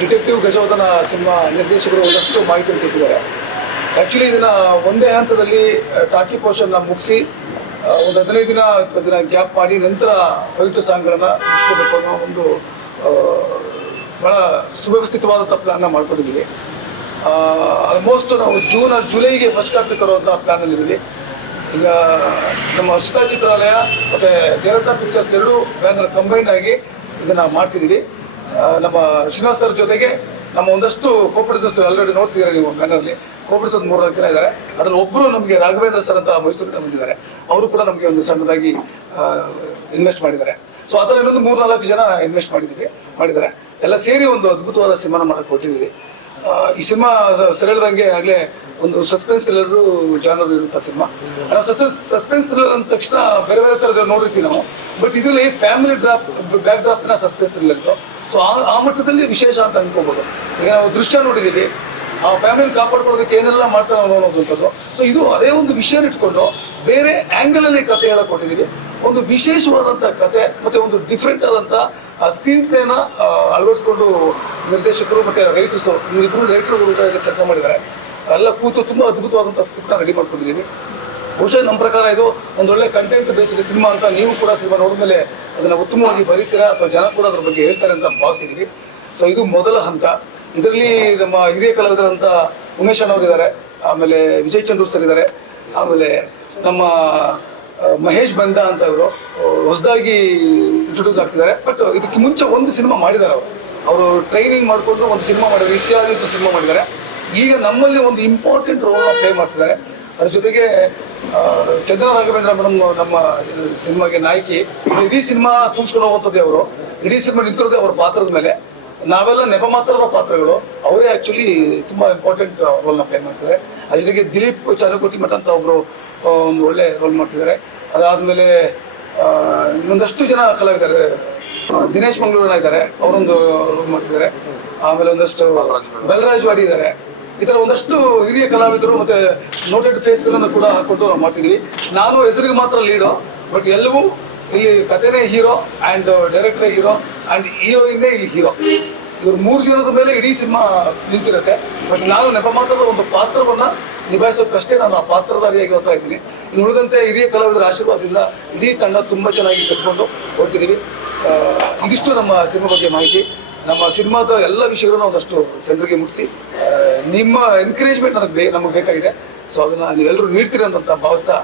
Detective ಗಜವದನ cinema ನಿರ್ದೇಶಕರು ಒಂದಷ್ಟು ಮಾಹಿತಿಯನ್ನು ಕೊಟ್ಟಿದ್ದಾರೆ. ಆ್ಯಕ್ಚುಲಿ ಇದನ್ನ ಒಂದೇ ಹಂತದಲ್ಲಿ ಟಾಕಿ ಪೋರ್ಷನ್ನ ಮುಗಿಸಿ ಒಂದು ಹದಿನೈದು ದಿನ ದಿನ ಗ್ಯಾಪ್ ಮಾಡಿ ನಂತರ ಫೈಟ್ ಸಾಂಗ್ಗಳನ್ನು ಮುಗಿಸ್ಕೋಬೇಕು ಅನ್ನೋ ಒಂದು ಭಾಳ ಸುವ್ಯವಸ್ಥಿತವಾದಂಥ ಪ್ಲ್ಯಾನ್ನ ಮಾಡ್ಕೊಂಡಿದ್ದೀವಿ ಆಲ್ಮೋಸ್ಟ್ ನಾವು ಜೂನ್ ಜುಲೈಗೆ ಫಸ್ಟ್ ಕಾಪಿ ತರುವಂಥ ಪ್ಲ್ಯಾನಲ್ಲಿದ್ದೀವಿ ಈಗ ನಮ್ಮ ಅರ್ಷಿತಾ ಚಿತ್ರಾಲಯ ಮತ್ತು ದೇವರತ್ನ ಪಿಕ್ಚರ್ಸ್ ಎರಡೂ ಬ್ಯಾನರ್ ಕಂಬೈನ್ ಆಗಿ ಇದನ್ನು ಮಾಡ್ತಿದ್ದೀವಿ ನಮ್ಮ ಶ್ರೀನಿವಾಸ್ ಸರ್ ಜೊತೆಗೆ ನಮ್ಮ ಒಂದಷ್ಟು ಕೋಪಡಿಸರ್ಸ್ ಆಲ್ರೆಡಿ ನೋಡ್ತಿದ್ದಾರೆ ನೀವು ಬ್ಯಾನರ್ಲಿ ಕೋಪಡಿಸ್ ಒಂದು ಮೂರ್ನಾಲ್ಕು ಜನ ಇದ್ದಾರೆ. ಅದ್ರಲ್ಲಿ ಒಬ್ಬರು ನಮಗೆ ರಾಘವೇಂದ್ರ ಸರ್ ಅಂತ ಮೈಸೂರಿಂದ ಬಂದಿದ್ದಾರೆ. ಅವರು ಕೂಡ ನಮಗೆ ಒಂದು ಸಣ್ಣದಾಗಿ ಇನ್ವೆಸ್ಟ್ ಮಾಡಿದ್ದಾರೆ. ಸೊ ಥರ ಇನ್ನೊಂದು ಮೂರ್ನಾಲ್ಕು ಜನ ಇನ್ವೆಸ್ಟ್ ಮಾಡಿದ್ದೀವಿ, ಮಾಡಿದ್ದಾರೆ. ಎಲ್ಲ ಸೇರಿ ಒಂದು ಅದ್ಭುತವಾದ ಸಿನಿಮಾನ ಮಾಡಕ್ಕೆ ಕೊಟ್ಟಿದ್ದೀವಿ ಈ ಸಿನಿಮಾ ಸೆಳೆದಂಗೆ ಆಗಲೇ ಒಂದು ಸಸ್ಪೆನ್ಸ್ ಥ್ರಿಲ್ಲರು ಜಾನರ್ ಇರುವಂಥ ಸಿನಿಮಾ. ನಾವು ಸಸ್ಪೆನ್ಸ್ ಥ್ರಿಲ್ಲರ್ ಅಂದ ತಕ್ಷಣ ಬೇರೆ ಬೇರೆ ಥರದ ನೋಡಿರ್ತೀವಿ ನಾವು. ಬಟ್ ಇದರಲ್ಲಿ ಫ್ಯಾಮಿಲಿ ಡ್ರಾಪ್ ಬ್ಯಾಕ್ ಡ್ರಾಪ್ನ ಸಸ್ಪೆನ್ಸ್ ಥ್ರಿಲ್ಲರ್ ಸೊ ಆ ಆ ಮಟ್ಟದಲ್ಲಿ ವಿಶೇಷ ಅಂತ ಅನ್ಕೋಬಹುದು ಈಗ ನಾವು ದೃಶ್ಯ ನೋಡಿದ್ದೀವಿ. ಆ ಫ್ಯಾಮಿಲಿ ಕಾಪಾಡ್ಕೊಳ್ಳೋದಕ್ಕೆ ಏನೆಲ್ಲ ಮಾಡ್ತಾರೆ ಅನ್ನೋದಂಥದ್ದು ಸೊ ಇದು ಅದೇ ಒಂದು ವಿಷಯ ಇಟ್ಕೊಂಡು ಬೇರೆ ಆಂಗಲ್ ಅಲ್ಲಿ ಕತೆ ಹೇಳಕ್ ಕೊಟ್ಟಿದ್ದೀವಿ. ಒಂದು ವಿಶೇಷವಾದಂತ ಕತೆ ಮತ್ತೆ ಒಂದು ಡಿಫ್ರೆಂಟ್ ಆದಂತ ಸ್ಕ್ರೀನ್ ಪ್ಲೇನ ಅಳವಡಿಸ್ಕೊಂಡು ನಿರ್ದೇಶಕರು ಮತ್ತೆ ರೈಟರ್ಸ್ ಇಬ್ಬರು ರೈಟರ್ ಕೆಲಸ ಮಾಡಿದ್ದಾರೆ. ಎಲ್ಲ ಕೂತು ತುಂಬಾ ಅದ್ಭುತವಾದಂಥ ಸ್ಕ್ರಿಪ್ಟ್ನ ರೆಡಿ ಮಾಡ್ಕೊಂಡಿದ್ದೀವಿ. ಬಹುಶಃ ನಮ್ಮ ಪ್ರಕಾರ ಇದು ಒಂದು ಒಳ್ಳೆ ಕಂಟೆಂಟ್ ಬೇಸ್ಡ್ ಸಿನಿಮಾ ಅಂತ ನೀವು ಕೂಡ ಸಿನಿಮಾ ನೋಡಿದ್ಮೇಲೆ ಅದನ್ನ ಉತ್ತಮವಾಗಿ ಬರೀತೀರಾ ಅಥವಾ ಜನ ಕೂಡ ಅದ್ರ ಬಗ್ಗೆ ಹೇಳ್ತಾರೆ ಅಂತ ಭಾವಿಸಿದ್ದೀವಿ ಸೊ ಇದು ಮೊದಲ ಹಂತ. ಇದರಲ್ಲಿ ನಮ್ಮ ಹಿರಿಯ ಕಲಾವಿದರಂತ ಉಮೇಶ್ ಅಣ್ಣವ್ರು ಇದ್ದಾರೆ. ಆಮೇಲೆ ವಿಜಯ್ ಚಂದ್ರೂರ್ ಸರ್ ಇದ್ದಾರೆ. ಆಮೇಲೆ ನಮ್ಮ ಮಹೇಶ್ ಬಂದ ಅಂತ ಇವರು. ಹೊಸದಾಗಿ ಇಂಟ್ರೊಡ್ಯೂಸ್ ಆಗ್ತಿದ್ದಾರೆ. ಬಟ್ ಇದಕ್ಕೆ ಮುಂಚೆ ಒಂದು ಸಿನಿಮಾ ಮಾಡಿದ್ದಾರೆ ಅವರು. ಅವರು ಟ್ರೈನಿಂಗ್ ಮಾಡಿಕೊಂಡು ಒಂದು ಸಿನಿಮಾ ಮಾಡಿದ್ದಾರೆ. ಇತ್ಯಾದಿ ಸಿನಿಮಾ ಮಾಡಿದ್ದಾರೆ. ಈಗ ನಮ್ಮಲ್ಲಿ ಒಂದು ಇಂಪಾರ್ಟೆಂಟ್ ರೋಲ್ ಪ್ಲೇ ಮಾಡ್ತಿದ್ದಾರೆ. ಅದ್ರ ಜೊತೆಗೆ ಚಂದನ ರಾಘವೇಂದ್ರ ಮೇಡಮ್ ನಮ್ಮ ಸಿನಿಮಾಗೆ ನಾಯಕಿ. ಇಡೀ ಸಿನಿಮಾ ತುಂಬಿಸ್ಕೊಂಡು ಹೋಗುವಂಥದ್ದೇ ಅವರು. ಇಡೀ ಸಿನಿಮಾ ನಿಂತಿರೋದೇ ಅವ್ರ ಪಾತ್ರದ ಮೇಲೆ. ನಾವೆಲ್ಲ ನೆಪ ಮಾತ್ರದ ಪಾತ್ರಗಳು. ಅವರೇ ಆಕ್ಚುಲಿ ತುಂಬಾ ಇಂಪಾರ್ಟೆಂಟ್ ರೋಲ್ನ ಪ್ಲೇ ಮಾಡ್ತಿದ್ದಾರೆ. ಅದ್ರ ಜೊತೆಗೆ ದಿಲೀಪ್ ಚಾರುಕೋಟಿ ಮಠ ಅಂತ ಒಬ್ರು ಒಂದು ಒಳ್ಳೆ ರೋಲ್ ಮಾಡ್ತಿದ್ದಾರೆ. ಅದಾದ್ಮೇಲೆ ಇನ್ನೊಂದಷ್ಟು ಜನ ಕಲಾವಿದರಿದ್ದಾರೆ. ದಿನೇಶ್ ಮಂಗಳೂರನ ಇದ್ದಾರೆ. ಅವರೊಂದು ರೋಲ್ ಮಾಡ್ತಿದ್ದಾರೆ. ಆಮೇಲೆ ಒಂದಷ್ಟು ಬಲರಾಜ್ ವಾಡಿ ಇದ್ದಾರೆ. ಈ ಥರ ಒಂದಷ್ಟು ಹಿರಿಯ ಕಲಾವಿದರು ಮತ್ತೆ ನೋಟೆಡ್ ಫೇಸ್ಗಳನ್ನು ಕೂಡ ಹಾಕೊಂಡು ಮಾಡ್ತಿದ್ವಿ. ನಾನು ಹೆಸರಿಗೆ ಮಾತ್ರ ಲೀಡು ಬಟ್ ಎಲ್ಲವೂ ಇಲ್ಲಿ ಕಥೆನೇ ಹೀರೋ ಆ್ಯಂಡ್ ಡೈರೆಕ್ಟರೇ ಹೀರೋ ಆ್ಯಂಡ್ ಹೀರೋಯಿನ್ನೇ ಇಲ್ಲಿ ಹೀರೋ ಇವ್ರು ಮೂರು ಜನದ ಮೇಲೆ ಇಡೀ ಸಿನಿಮಾ ನಿಂತಿರುತ್ತೆ. ಬಟ್ ನಾನು ನೆಪ ಮಾತ್ರದ ಒಂದು ಪಾತ್ರವನ್ನ ನಿಭಾಯಿಸೋಕ್ಕಷ್ಟೇ ನಾನು ಆ ಪಾತ್ರಧಾರಿಯಾಗಿ ಹೋಗ್ತಾ ಇದ್ದೀನಿ. ಇನ್ನು ಉಳಿದಂತೆ ಹಿರಿಯ ಕಲಾವಿದರ ಆಶೀರ್ವಾದದಿಂದ ಇಡೀ ತಂಡ ತುಂಬ ಚೆನ್ನಾಗಿ ಕಟ್ಕೊಂಡು ಹೋಗ್ತಿದ್ದೀವಿ ಇದಿಷ್ಟು ನಮ್ಮ ಸಿನಿಮಾ ಬಗ್ಗೆ ಮಾಹಿತಿ. ನಮ್ಮ ಸಿನಿಮಾದ ಎಲ್ಲ ವಿಷಯಗಳನ್ನು ಒಂದಷ್ಟು ಜನರಿಗೆ ಮುಟ್ಟಿಸಿ ನಿಮ್ಮ ಎನ್ಕರೇಜ್ಮೆಂಟ್ ನನಗೆ ನಮಗೆ ಬೇಕಾಗಿದೆ. ಸೊ ಅದನ್ನ ನೀವೆಲ್ಲರೂ ನೀಡ್ತೀರಿ ಅಂತ ಭಾವಿಸ್ತಾ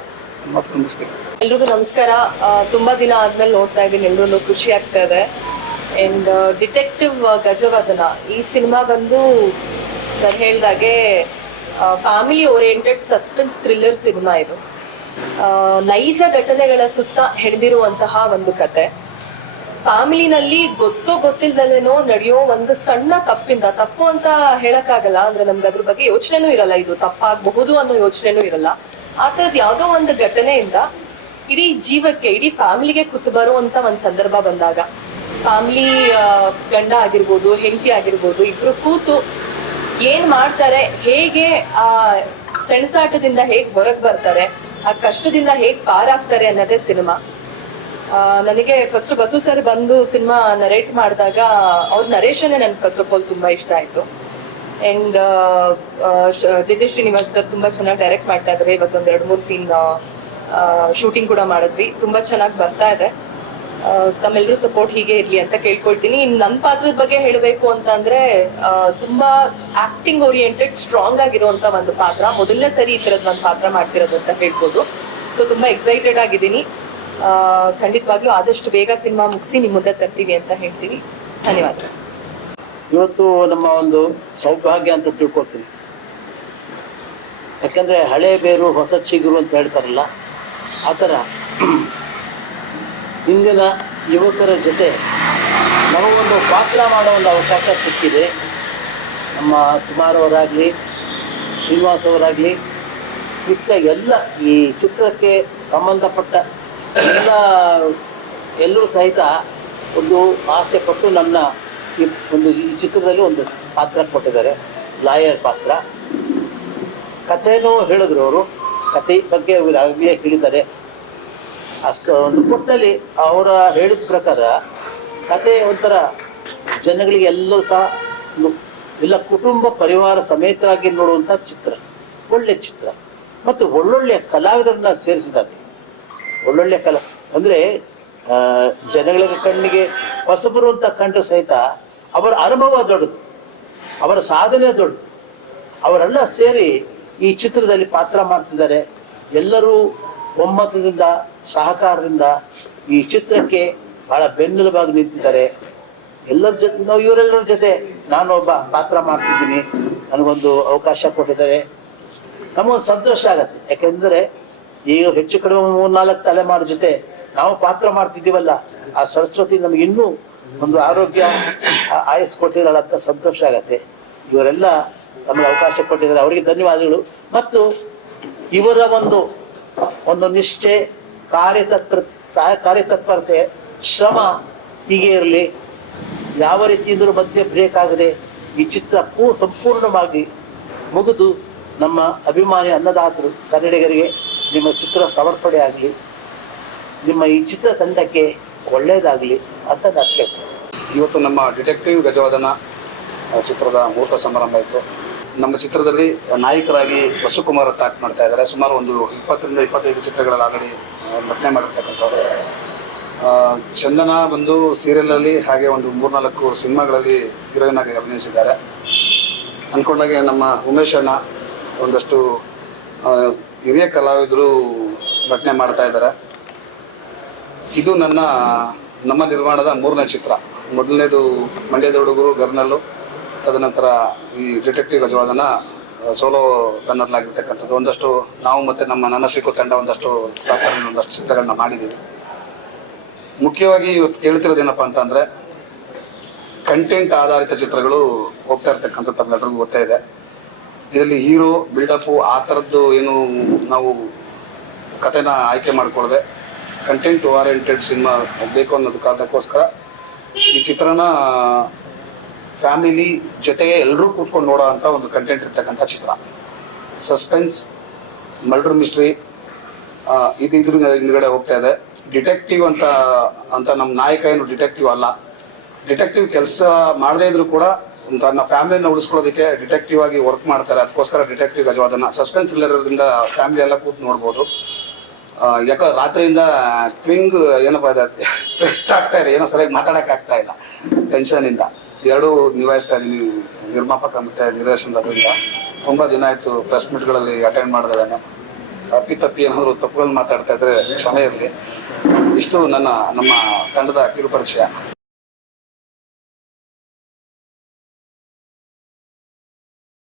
ಮುಗಿಸ್ತೀನಿ. ಎಲ್ರಿಗೂ ನಮಸ್ಕಾರ. ತುಂಬಾ ದಿನ ಆದ್ಮೇಲೆ ನೋಡ್ತಾ ಇದ್ದೀನಿ ಎಲ್ರು ಖುಷಿ ಆಗ್ತಾ ಇದೆ. ಅಂಡ್ ಡಿಟೆಕ್ಟಿವ್ ಗಜವದನ, ಈ ಸಿನಿಮಾ ಬಂದು ಸರ್ ಹೇಳ್ದಾಗೆ family oriented suspense thriller cinema ಇದು. ನೈಜ ಘಟನೆಗಳ ಸುತ್ತ ಹೆಣೆದಿರುವಂತಹ ಒಂದು ಕತೆ. ಫ್ಯಾಮಿಲಿನಲ್ಲಿ ಗೊತ್ತೋ ಗೊತ್ತಿಲ್ದಲೇನೋ ನಡೆಯೋ ಒಂದು ಸಣ್ಣ ತಪ್ಪಿಂದ, ತಪ್ಪು ಅಂತ ಹೇಳಕ್ಕಾಗಲ್ಲ, ಅಂದ್ರೆ ನಮ್ಗೆ ಅದ್ರ ಬಗ್ಗೆ ಯೋಚನೆನೂ ಇರಲ್ಲ. ಇದು ತಪ್ಪಾಗಬಹುದು ಅನ್ನೋ ಯೋಚನೆನೂ ಇರಲ್ಲ. ಆ ತರದ್ ಯಾವ್ದೋ ಒಂದು ಘಟನೆಯಿಂದ ಇಡೀ ಜೀವಕ್ಕೆ, ಇಡೀ ಫ್ಯಾಮಿಲಿಗೆ ಬರೋ ಬರುವಂತ ಒಂದ್ ಸಂದರ್ಭ ಬಂದಾಗ, ಫ್ಯಾಮಿಲಿ ಗಂಡ ಆಗಿರ್ಬೋದು, ಹೆಂಡತಿ ಆಗಿರ್ಬೋದು, ಇಬ್ರು ಕೂತು ಏನ್ ಮಾಡ್ತಾರೆ, ಹೇಗೆ, ಆ, ಸೆಣಸಾಟದಿಂದ ಹೇಗ್ ಹೊರಗ್ ಬರ್ತಾರೆ, ಆ ಕಷ್ಟದಿಂದ ಹೇಗ್ ಪಾರಾಗ್ತಾರೆ ಅನ್ನೋದೇ ಸಿನಿಮಾ. ನನಗೆ ಫಸ್ಟ್ ಬಸು ಸರ್ ಬಂದು ಸಿನಿಮಾ ನರೇಟ್ ಮಾಡಿದಾಗ ಅವ್ರ ನರೇಷನ್ ನನ್ಗೆ ಫಸ್ಟ್ ಆಫ್ ಆಲ್ ತುಂಬಾ ಇಷ್ಟ ಆಯ್ತು. And J J Srinivas sir ತುಂಬಾ ಚೆನ್ನಾಗಿ ಡೈರೆಕ್ಟ್ ಮಾಡ್ತಾ ಇದ್ದಾರೆ ಇವತ್ತು ಒಂದ್ ಎರಡ್ ಮೂರ್ ಸೀನ್ ಶೂಟಿಂಗ್ ಕೂಡ ಮಾಡಿದ್ವಿ. ತುಂಬಾ ಚೆನ್ನಾಗಿ ಬರ್ತಾ ಇದೆ. ತಮ್ಮೆಲ್ಲರೂ ಸಪೋರ್ಟ್ ಹೀಗೆ ಇರ್ಲಿ ಅಂತ ಕೇಳ್ಕೊಳ್ತೀನಿ. ಇನ್ ನನ್ನ ಪಾತ್ರದ ಬಗ್ಗೆ ಹೇಳಬೇಕು ಅಂತ ಅಂದ್ರೆ ತುಂಬಾ ಆಕ್ಟಿಂಗ್ ಓರಿಯೆಂಟೆಡ್ ಸ್ಟ್ರಾಂಗ್ ಆಗಿರುವಂತ ಒಂದು ಪಾತ್ರ. ಮೊದಲನೇ ಸರಿ ಈ ತರದ್ ಒಂದು ಪಾತ್ರ ಮಾಡ್ತಿರೋದು ಅಂತ ಹೇಳ್ಬೋದು. ಸೊ ತುಂಬಾ ಎಕ್ಸೈಟೆಡ್ ಆಗಿದ್ದೀನಿ. ಖಂಡಿತವಾಗ್ಲೂ ಆದಷ್ಟು ಬೇಗ ಸಿನಿಮಾ ಮುಗಿಸಿ ನಿಮ್ಮ ಮುಂದೆ ತರ್ತೀವಿ ಅಂತ ಹೇಳ್ತೀವಿ. ಧನ್ಯವಾದ ಇವತ್ತು ನಮ್ಮ ಒಂದು ಸೌಭಾಗ್ಯ ಅಂತ ತಿಳ್ಕೊಳ್ತೀನಿ. ಯಾಕಂದ್ರೆ ಹಳೆ ಬೇರು, ಹೊಸ ಚಿಗುರು ಅಂತ ಹೇಳ್ತಾರಲ್ಲ, ಆ ಥರ ಇಂದಿನ ಯುವಕರ ಜೊತೆ ನಮಗೊಂದು ಪಾತ್ರ ಮಾಡೋ ಒಂದು ಅವಕಾಶ ಸಿಕ್ಕಿದೆ. ನಮ್ಮ ಕುಮಾರ್ ಅವರಾಗಲಿ ಶ್ರೀನಿವಾಸ್ ಅವರಾಗಲಿ ಮಿಕ್ಕ ಎಲ್ಲ ಈ ಚಿತ್ರಕ್ಕೆ ಸಂಬಂಧಪಟ್ಟ ಎಲ್ಲ ಎಲ್ಲರೂ ಸಹಿತ ಒಂದು ಆಸೆ ಪಟ್ಟು ನನ್ನ ಈ ಒಂದು ಈ ಚಿತ್ರದಲ್ಲಿ ಒಂದು ಪಾತ್ರ ಕೊಟ್ಟಿದ್ದಾರೆ. ಲಾಯರ್ ಪಾತ್ರ. ಕಥೆನೂ ಹೇಳಿದ್ರು ಅವರು. ಕಥೆ ಬಗ್ಗೆ ಆಗಲೇ ಹೇಳಿದ್ದಾರೆ. ಅಷ್ಟು ಒಂದು ಕೊಟ್ಟಿನಲ್ಲಿ ಅವರ ಹೇಳಿದ ಪ್ರಕಾರ ಕತೆ ಒಂಥರ ಜನಗಳಿಗೆ ಎಲ್ಲರೂ ಸಹ ಇಲ್ಲ ಕುಟುಂಬ ಪರಿವಾರ ಸಮೇತರಾಗಿ ನೋಡುವಂಥ ಚಿತ್ರ. ಒಳ್ಳೆ ಚಿತ್ರ. ಮತ್ತು ಒಳ್ಳೊಳ್ಳೆಯ ಕಲಾವಿದರನ್ನ ಸೇರಿಸಿದ್ದಾರೆ. ಒಳ್ಳೊಳ್ಳೆ ಕಲ. ಅಂದ್ರೆ ಜನಗಳ ಕಣ್ಣಿಗೆ ಹೊಸ ಬರುವಂತ ಕಂಡ್ರೆ ಸಹಿತ ಅವರ ಅನುಭವ ದೊಡ್ಡದು. ಅವರ ಸಾಧನೆ ದೊಡ್ಡದು. ಅವರೆಲ್ಲ ಸೇರಿ ಈ ಚಿತ್ರದಲ್ಲಿ ಪಾತ್ರ ಮಾಡ್ತಿದ್ದಾರೆ. ಎಲ್ಲರೂ ಒಮ್ಮತದಿಂದ, ಸಹಕಾರದಿಂದ ಈ ಚಿತ್ರಕ್ಕೆ ಬಹಳ ಬೆನ್ನೆಲುಬಾಗಿ ನಿಂತಿದ್ದಾರೆ. ಎಲ್ಲರ ಜೊತೆ, ನಾವು ಇವರೆಲ್ಲರ ಜೊತೆ ನಾನು ಒಬ್ಬ ಪಾತ್ರ ಮಾಡ್ತಿದ್ದೀನಿ. ನನಗೊಂದು ಅವಕಾಶ ಕೊಟ್ಟಿದ್ದಾರೆ. ನಮಗೊಂದು ಸಂತೋಷ ಆಗತ್ತೆ. ಯಾಕೆಂದ್ರೆ ಈಗ ಹೆಚ್ಚು ಕಡಿಮೆ ಮೂರ್ನಾಲ್ಕು ತಲೆಮಾರು ಜೊತೆ ನಾವು ಪಾತ್ರ ಮಾಡ್ತಿದ್ದೀವಲ್ಲ, ಆ ಸರಸ್ವತಿ ನಮ್ಗೆ ಇನ್ನೂ ಒಂದು ಆರೋಗ್ಯ ಆಯಸ್ ಕೊಟ್ಟಿರಲ್ಲ ಅಂತ ಸಂತೋಷ ಆಗತ್ತೆ. ಇವರೆಲ್ಲ ನಮಗೆ ಅವಕಾಶ ಕೊಟ್ಟಿದ್ದಾರೆ. ಅವರಿಗೆ ಧನ್ಯವಾದಗಳು. ಮತ್ತು ಇವರ ಒಂದು ಒಂದು ನಿಷ್ಠೆ ಕಾರ್ಯತತ್ಪರ, ಕಾರ್ಯತತ್ಪರತೆ, ಶ್ರಮ ಹೀಗೆ ಇರಲಿ. ಯಾವ ರೀತಿ ರೀತಿಯಿಂದಲೂ ಮಧ್ಯೆ ಬ್ರೇಕ್ ಆಗದೆ ಈ ಚಿತ್ರ ಪೂ, ಸಂಪೂರ್ಣವಾಗಿ ಮುಗಿದು ನಮ್ಮ ಅಭಿಮಾನಿ ಅನ್ನದಾತರು, ಕನ್ನಡಿಗರಿಗೆ ನಿಮ್ಮ ಚಿತ್ರ ಸಮರ್ಪಣೆ ಆಗಲಿ, ನಿಮ್ಮ ಈ ಚಿತ್ರ ತಂಡಕ್ಕೆ ಒಳ್ಳೆಯದಾಗಲಿ ಅಂತ ನಾನು ಇವತ್ತು ನಮ್ಮ ಡಿಟೆಕ್ಟಿವ್ ಗಜವಾದನ ಚಿತ್ರದ ಮುಹೂರ್ತ ಸಮಾರಂಭ ಇತ್ತು. ನಮ್ಮ ಚಿತ್ರದಲ್ಲಿ ನಾಯಕರಾಗಿ ವಸುಕುಮಾರ್ ಅಂತ ಆಕ್ಟ್ ಮಾಡ್ತಾ ಇದ್ದಾರೆ. ಸುಮಾರು ಒಂದು ಇಪ್ಪತ್ತರಿಂದ ಇಪ್ಪತ್ತೈದು ಚಿತ್ರಗಳಲ್ಲಿ ಆಲ್ರೆಡಿ ನಟನೆ ಮಾಡಿರ್ತಕ್ಕಂಥವ್ರು. ಚಂದನ ಬಂದು ಸೀರಿಯಲಲ್ಲಿ ಹಾಗೆ ಒಂದು ಮೂರ್ನಾಲ್ಕು ಸಿನಿಮಾಗಳಲ್ಲಿ ಹೀರೋಯಿನ್ ಆಗಿ ಅಭಿನಯಿಸಿದ್ದಾರೆ. ಅಂದ್ಕೊಂಡಾಗೆ ನಮ್ಮ ಉಮೇಶ್ ಅಣ್ಣ ಒಂದಷ್ಟು ಹಿರಿಯ ಕಲಾವಿದರು ನಟನೆ ಮಾಡ್ತಾ ಇದ್ದಾರೆ. ಇದು ನನ್ನ, ನಮ್ಮ ನಿರ್ಮಾಣದ ಮೂರನೇ ಚಿತ್ರ. ಮೊದಲನೇದು ಮಂಡ್ಯದ ಹುಡುಗರು ಗರ್ನಲ್ಲು, ತದನಂತರ ಈ ಡಿಟೆಕ್ಟಿವ್ ರಜವಾದನ ಸೋಲೋ ಆಗಿರ್ತಕ್ಕಂಥದ್ದು. ಒಂದಷ್ಟು ನಾವು ಮತ್ತು ನಮ್ಮ ನನ್ನ ಶ್ರೀಕು ತಂಡ ಒಂದಷ್ಟು ಸಹಕಾರ ಒಂದಷ್ಟು ಚಿತ್ರಗಳನ್ನ ಮಾಡಿದ್ದೀವಿ. ಮುಖ್ಯವಾಗಿ ಇವತ್ತು ಕೇಳ್ತಿರೋದೇನಪ್ಪ ಅಂತಂದರೆ ಕಂಟೆಂಟ್ ಆಧಾರಿತ ಚಿತ್ರಗಳು ಹೋಗ್ತಾ ಇರ್ತಕ್ಕಂಥ ತಮ್ಮೆಲ್ಲರಿಗೂ ಗೊತ್ತೇ ಇದೆ. ಇದರಲ್ಲಿ ಹೀರೋ ಬಿಲ್ಡಪ್ಪು ಆ ಥರದ್ದು ಏನು ನಾವು ಕಥೆನ ಆಯ್ಕೆ ಮಾಡಿಕೊಳ್ಳದೆ ಕಂಟೆಂಟ್ ಓರಿಯೆಂಟೆಡ್ ಸಿನಿಮಾ ಬೇಕು ಅನ್ನೋದು ಕಾರಣಕ್ಕೋಸ್ಕರ ಈ ಚಿತ್ರನ ಫ್ಯಾಮಿಲಿ ಜೊತೆಗೆ ಎಲ್ಲರೂ ಕೂತ್ಕೊಂಡು ನೋಡೋ ಅಂತ ಒಂದು ಕಂಟೆಂಟ್ ಇರ್ತಕ್ಕಂಥ ಚಿತ್ರ. ಸಸ್ಪೆನ್ಸ್ ಮರ್ಡರ್ ಮಿಸ್ಟ್ರಿ ಇದು ಇದ್ರ ಹಿಂದ್ಗಡೆ ಹೋಗ್ತಾ ಇದೆ. ಡಿಟೆಕ್ಟಿವ್ ಅಂತ ಅಂತ ನಮ್ಮ ನಾಯಕ ಏನು ಡಿಟೆಕ್ಟಿವ್ ಅಲ್ಲ. ಡಿಟೆಕ್ಟಿವ್ ಕೆಲಸ ಮಾಡದೇ ಇದ್ರು ಕೂಡ ತನ್ನ ಫ್ಯಾಮಿಲಿನ ಉಳಿಸ್ಕೊಳ್ಳೋದಕ್ಕೆ ಡಿಟೆಕ್ಟಿವ್ ಆಗಿ ವರ್ಕ್ ಮಾಡ್ತಾರೆ. ಅದಕ್ಕೋಸ್ಕರ ಡಿಟೆಕ್ಟಿವ್ ಗಜವಾದನ ಸಸ್ಪೆನ್ಸ್ ಥ್ರಿಲ್ಲರ್ದಿಂದ ಫ್ಯಾಮಿಲಿ ಎಲ್ಲ ಕೂತು ನೋಡ್ಬೋದು. ಯಾಕಂದ್ರೆ ಯಾಕೋ ರಾತ್ರಿಯಿಂದ ಟ್ವಿಂಗ್ ಏನಪ್ಪ ಇದೆ ಟೆಸ್ಟ್ ಆಗ್ತಾ ಇದೆ, ಏನೋ ಸರಿಯಾಗಿ ಮಾತಾಡಕ್ಕೆ ಆಗ್ತಾ ಇಲ್ಲ. ಟೆನ್ಷನ್ ಇಂದ. ಎರಡೂ ನಿಭಾಯಿಸ್ತಾ ಇದ್ದೀನಿ ನಿರ್ಮಾಪಕ ಮತ್ತೆ ನಿರ್ದೇಶನದಿಂದ ತುಂಬಾ ದಿನ ಆಯ್ತು ಪ್ರೆಸ್ ಮೀಟ್ಗಳಲ್ಲಿ ಅಟೆಂಡ್ ಮಾಡಿದ್ರೆ ಅಪ್ಪಿ ತಪ್ಪಿ ಏನಾದರೂ ತಪ್ಪುಗಳನ್ನ ಮಾತಾಡ್ತಾ ಇದ್ರೆ ಕ್ಷಮೆ ಇರಲಿ. ಇಷ್ಟು ನನ್ನ, ನಮ್ಮ ತಂಡದ ಕಿರು ಪರಿಚಯ.